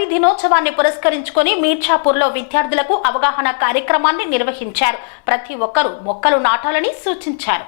తల్లి దినోత్సవాన్ని పురస్కరించుకొని మీర్చాపూర్లో విద్యార్థులకు అవగాహన కార్యక్రమాన్ని నిర్వహించారు. ప్రతి ఒక్కరూ మొక్కలు నాటాలని సూచించారు.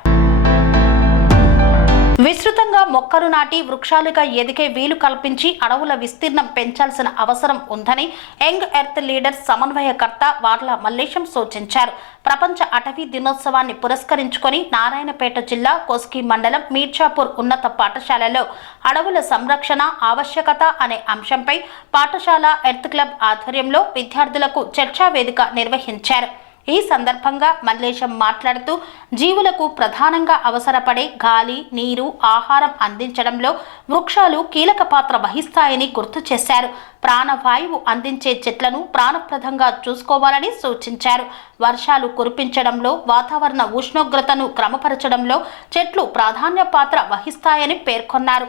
విస్తృతంగా మొక్కలు నాటి వృక్షాలుగా ఎదిగే వీలు కల్పించి అడవుల విస్తీర్ణం పెంచాల్సిన అవసరం ఉందని యంగ్ ఎర్త్ లీడర్ సమన్వయకర్త వార్ల మల్లేశం సూచించారు. ప్రపంచ అటవీ దినోత్సవాన్ని పురస్కరించుకొని నారాయణపేట జిల్లా కోస్కి మండలం మీర్చాపూర్ ఉన్నత పాఠశాలలో అడవుల సంరక్షణ ఆవశ్యకత అనే అంశంపై పాఠశాల ఎర్త్ క్లబ్ ఆధ్వర్యంలో విద్యార్థులకు చర్చా వేదిక నిర్వహించారు. ఈ సందర్భంగా మల్లేశం మాట్లాడుతూ జీవులకు ప్రధానంగా అవసరపడే గాలి నీరు ఆహారం అందించడంలో వృక్షాలు కీలక పాత్ర వహిస్తాయని గుర్తు చేశారు. ప్రాణవాయువు అందించే చెట్లను ప్రాణప్రదంగా చూసుకోవాలని సూచించారు. వర్షాలు కురిపించడంలో వాతావరణ ఉష్ణోగ్రతను క్రమపరచడంలో చెట్లు ప్రాధాన్య పాత్ర వహిస్తాయని పేర్కొన్నారు.